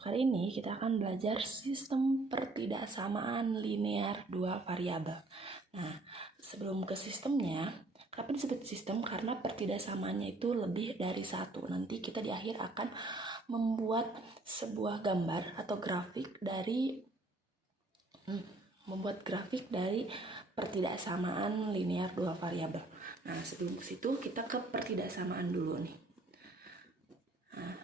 Kali ini kita akan belajar sistem pertidaksamaan linear dua variabel. Nah, sebelum ke sistemnya, kenapa disebut sistem? Karena pertidaksamaannya itu lebih dari satu. Nanti kita di akhir akan membuat sebuah gambar atau grafik dari pertidaksamaan linear dua variabel. Nah, sebelum ke situ kita ke pertidaksamaan dulu nih. Nah,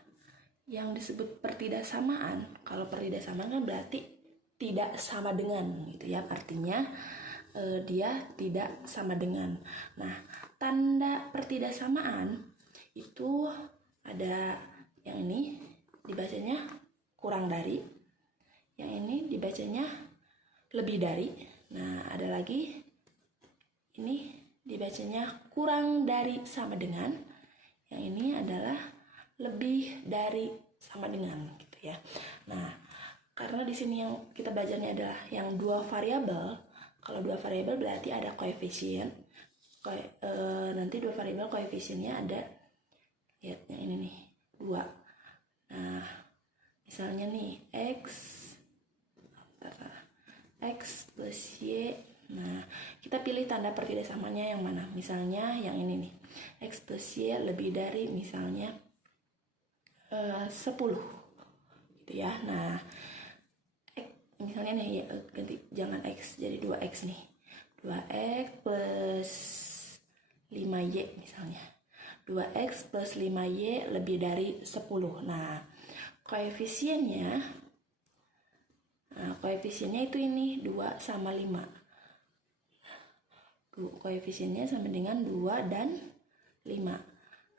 yang disebut pertidaksamaan, kalau pertidaksamaan kan berarti tidak sama dengan gitu ya, artinya dia tidak sama dengan. Nah, tanda pertidaksamaan itu ada yang ini dibacanya kurang dari, yang ini dibacanya lebih dari. Nah, ada lagi ini dibacanya kurang dari sama dengan, yang ini adalah lebih dari sama dengan gitu ya. Nah, karena di sini yang kita belajarnya adalah yang dua variabel. Kalau dua variabel berarti ada koefisien. Nanti dua variabel koefisiennya ada, lihat yang ini nih, 2. Nah, misalnya nih x plus y. Nah, kita pilih tanda pertidaksamaannya yang mana? Misalnya yang ini nih, x plus y lebih dari misalnya 10 gitu ya. Nah, misalnya nih ganti, jangan x jadi 2x nih, 2x plus 5y misalnya, 2x plus 5y lebih dari 10. Nah, koefisiennya itu ini 2 sama 5. Koefisiennya sama dengan 2 dan 5.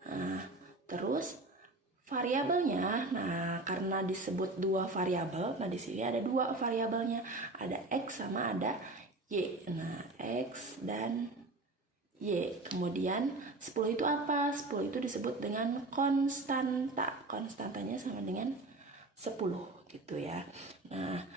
Nah, terus variabelnya, nah karena disebut dua variabel, nah di sini ada dua variabelnya, ada x sama ada y. Nah, x dan y. Kemudian 10 itu apa? 10 itu disebut dengan konstanta. Konstantanya sama dengan 10 gitu ya. Nah,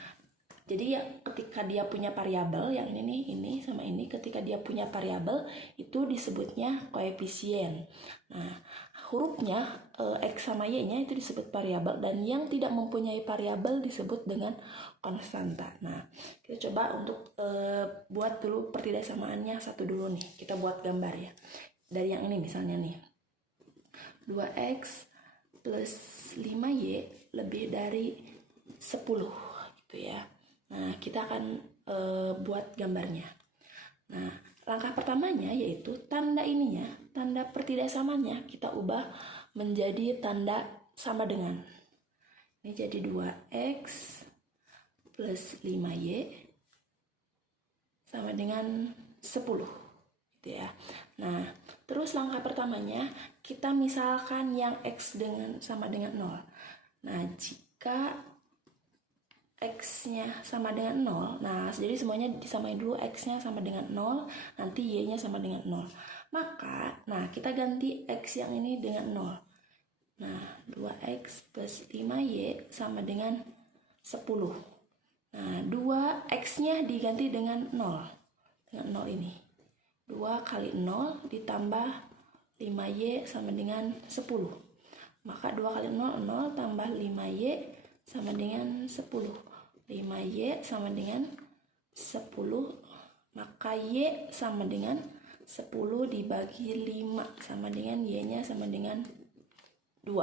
jadi ya ketika dia punya variabel, yang ini nih, ini sama ini, ketika dia punya variabel itu disebutnya koefisien. Nah, hurufnya x sama y-nya itu disebut variabel, dan yang tidak mempunyai variabel disebut dengan konstanta. Nah, kita coba untuk buat dulu pertidaksamaannya satu dulu nih. Kita buat gambar ya. Dari yang ini misalnya nih, 2x plus 5y lebih dari 10 gitu ya. Nah, kita akan buat gambarnya. Nah, langkah pertamanya yaitu tanda ininya, tanda pertidaksamaannya kita ubah menjadi tanda sama dengan. Ini jadi 2x plus 5y sama dengan 10 gitu ya. Nah, terus langkah pertamanya kita misalkan yang x sama dengan 0. Nah, jika x-nya sama dengan 0, nah jadi semuanya disamain dulu, x-nya sama dengan 0, nanti y-nya sama dengan 0. Maka, nah kita ganti x yang ini dengan 0. Nah, 2x plus 5y sama dengan 10. Nah, 2x-nya diganti dengan 0. Dengan 0 ini. 2 kali 0 ditambah 5y sama dengan 10. Maka 2 kali 0, 0 tambah 5y sama dengan 10. 5y sama dengan 10, maka y sama dengan 10 dibagi 5 sama dengan y-nya sama dengan 2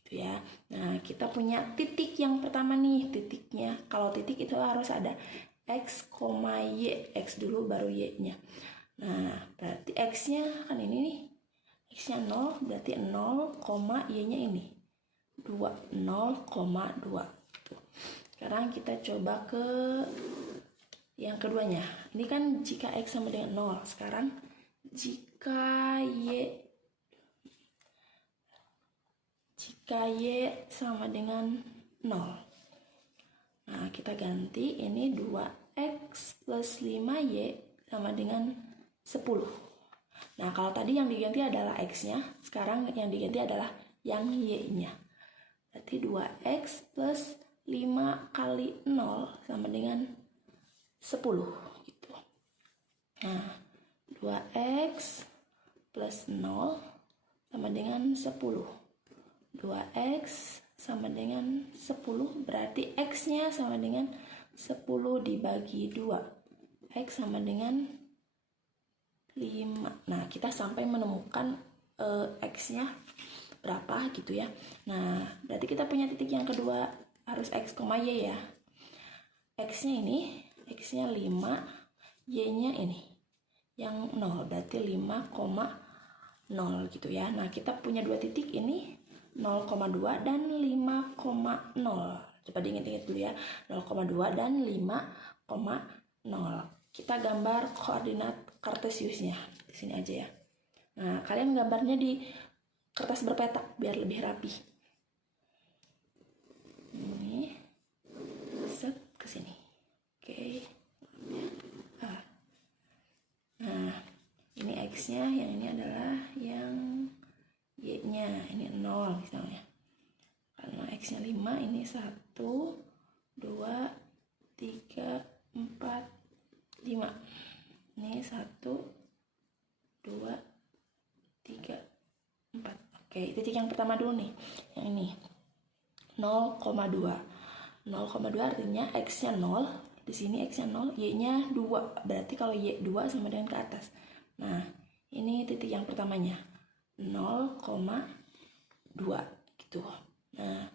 gitu ya. Nah, kita punya titik yang pertama nih, titiknya. Kalau titik itu harus ada x, y, x dulu baru y-nya. Nah, berarti x-nya kan ini nih, x-nya 0, berarti 0, y-nya ini 2, 0,2 gitu. Sekarang kita coba ke yang keduanya. Ini kan jika x sama dengan 0. Sekarang jika y sama dengan 0. Nah, kita ganti ini 2x plus 5y sama dengan 10. Nah, kalau tadi yang diganti adalah x-nya, sekarang yang diganti adalah yang y-nya. Berarti 2x plus 5 kali 0 sama dengan 10 gitu. Nah, 2x plus 0 sama dengan 10. 2x sama dengan 10, berarti X-nya sama dengan 10 dibagi 2. X sama dengan 5. Nah, kita sampai menemukan X-nya berapa gitu ya. Nah, berarti kita punya titik yang kedua harus X, Y ya. X-nya ini, X-nya 5, Y-nya ini yang 0, berarti 5,0 gitu ya. Nah, kita punya dua titik ini 0,2 dan 5,0. Coba diingat-ingat dulu ya, 0,2 dan 5,0. Kita gambar koordinat kartesiusnya di sini aja ya. Nah, kalian gambarnya di kertas berpetak biar lebih rapi. Ini set ke sini. Oke. Nah, ini X-nya, yang ini adalah yang Y-nya, ini 0 misalnya. Karena X-nya 5, ini 1, 2, 3, 4, 5. Ini 1, 2, 3, 4. Oke, titik yang pertama dulu nih. Yang ini 0,2. 0,2 artinya X-nya 0. Di sini X-nya 0, Y-nya 2. Berarti kalau Y 2 sama dengan ke atas. Nah, ini titik yang pertamanya. 0,2 gitu. Nah,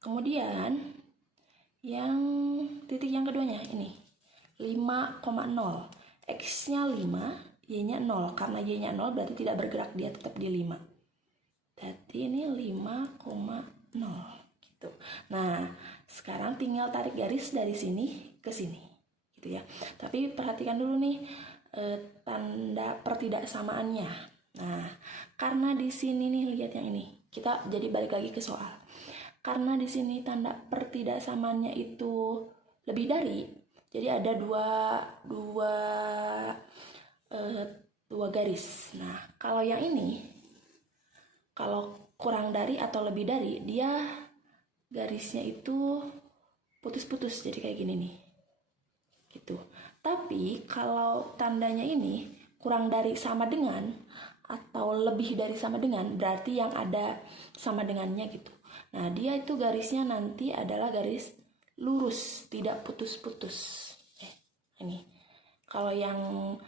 kemudian yang titik yang keduanya ini 5,0. X-nya 5, Y-nya 0. Karena Y-nya 0 berarti tidak bergerak, dia tetap di 5. Berarti ini 5,0 gitu. Nah, sekarang tinggal tarik garis dari sini ke sini gitu ya. Tapi perhatikan dulu nih tanda pertidaksamaannya. Nah, karena di sini nih, lihat yang ini. Kita jadi balik lagi ke soal. Karena di sini tanda pertidaksamaannya itu lebih dari, jadi ada dua garis. Nah, kalau yang ini, kalau kurang dari atau lebih dari, dia garisnya itu putus-putus, jadi kayak gini nih gitu. Tapi kalau tandanya ini kurang dari sama dengan atau lebih dari sama dengan, berarti yang ada sama dengannya gitu. Nah, dia itu garisnya nanti adalah garis lurus, tidak putus-putus. Ini kalau yang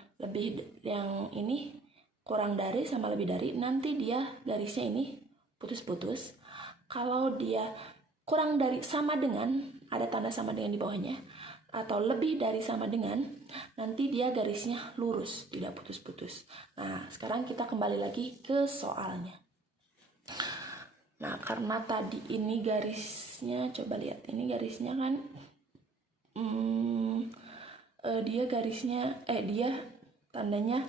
ini kurang dari sama lebih dari, nanti dia garisnya ini putus-putus. Kalau dia kurang dari sama dengan, ada tanda sama dengan di bawahnya, atau lebih dari sama dengan, nanti dia garisnya lurus, tidak putus-putus. Nah, sekarang kita kembali lagi ke soalnya. Nah, karena tadi ini garisnya, coba lihat, ini garisnya kan dia tandanya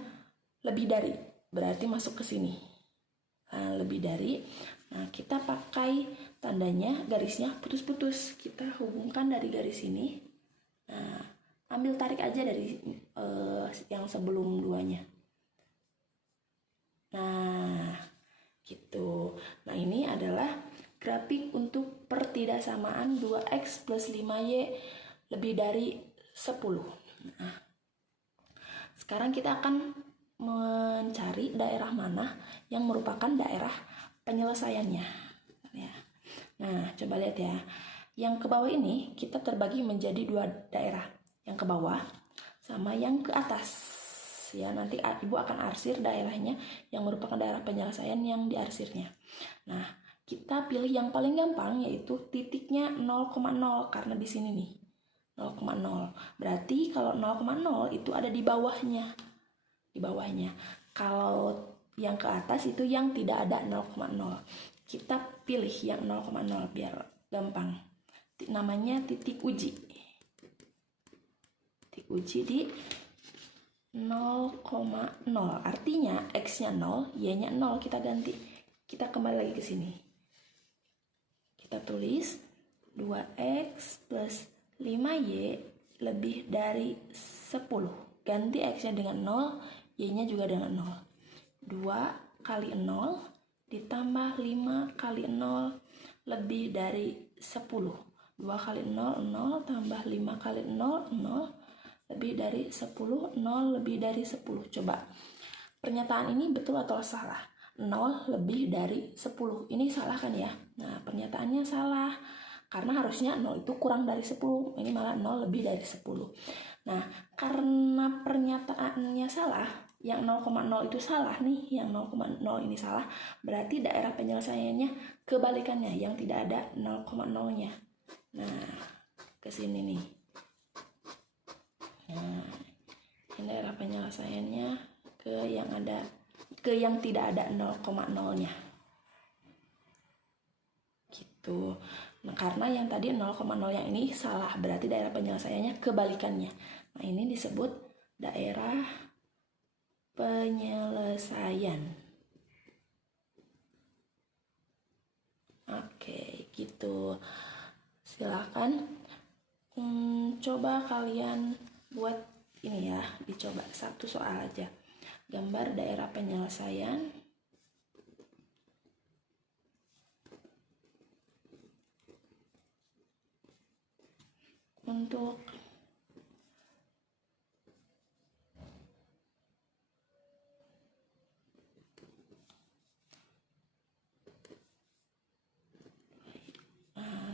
lebih dari, berarti masuk ke sini. Nah, lebih dari. Nah, kita pakai tandanya garisnya putus-putus. Kita hubungkan dari garis ini. Nah, ambil tarik aja dari yang sebelum duanya. Nah, gitu. Nah, ini adalah grafik untuk pertidaksamaan 2x plus 5y lebih dari 10. Nah, sekarang kita akan mencari daerah mana yang merupakan daerah penyelesaiannya. Nah, coba lihat ya. Yang ke bawah ini kita terbagi menjadi dua daerah. Yang ke bawah sama yang ke atas. Ya, nanti Ibu akan arsir daerahnya yang merupakan daerah penyelesaian yang diarsirnya. Nah, kita pilih yang paling gampang, yaitu titiknya 0,0 karena di sini nih. 0,0. Berarti kalau 0,0 itu ada di bawahnya. Di bawahnya. Kalau yang ke atas itu yang tidak ada 0,0. Kita pilih yang 0,0 biar gampang. Namanya titik uji. Titik uji di 0,0. Artinya X-nya 0, Y-nya 0, kita ganti. Kita kembali lagi ke sini. Kita tulis 2X plus 5Y lebih dari 10. Ganti X-nya dengan 0, Y-nya juga dengan 0. 2 kali 0 ditambah 5 kali 0 lebih dari 10. 2 kali 0, 0, tambah 5 kali 0, 0, lebih dari 10, 0 lebih dari 10. Coba, pernyataan ini betul atau salah? 0 lebih dari 10. Ini salah kan ya? Nah, pernyataannya salah. Karena harusnya 0 itu kurang dari 10. Ini malah 0 lebih dari 10. Nah, karena pernyataannya salah, yang 0,0 itu salah nih, yang 0,0 ini salah, berarti daerah penyelesaiannya kebalikannya, yang tidak ada 0,0-nya. Nah, ke sini nih. Nah, ini daerah penyelesaiannya ke yang tidak ada 0,0-nya. Gitu. Nah, karena yang tadi 0,0 yang ini salah, berarti daerah penyelesaiannya kebalikannya. Nah, ini disebut daerah penyelesaian. Oke, gitu. Silakan coba kalian buat ini ya, dicoba satu soal aja. Gambar daerah penyelesaian. Untuk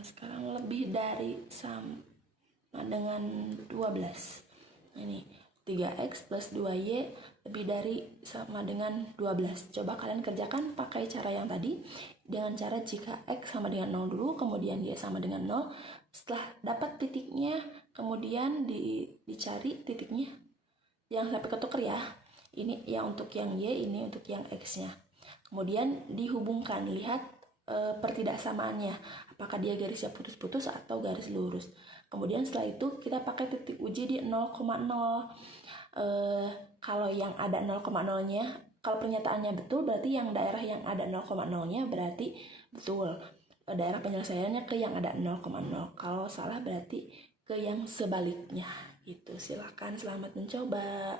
sekarang lebih dari sama dengan 12. Ini 3x plus 2y lebih dari sama dengan 12. Coba kalian kerjakan pakai cara yang tadi, dengan cara jika x sama dengan 0 dulu, kemudian y sama dengan 0. Setelah dapat titiknya, kemudian dicari titiknya yang sampai ketuker ya. Ini yang untuk yang y, ini untuk yang x-nya. Kemudian dihubungkan, lihat pertidaksamaannya, apakah dia garisnya putus-putus atau garis lurus. Kemudian setelah itu kita pakai titik uji di 0,0. Kalau yang ada 0,0-nya, kalau pernyataannya betul berarti yang daerah yang ada 0,0-nya berarti betul. Daerah penyelesaiannya ke yang ada 0,0. Kalau salah berarti ke yang sebaliknya. Gitu. Silakan, selamat mencoba.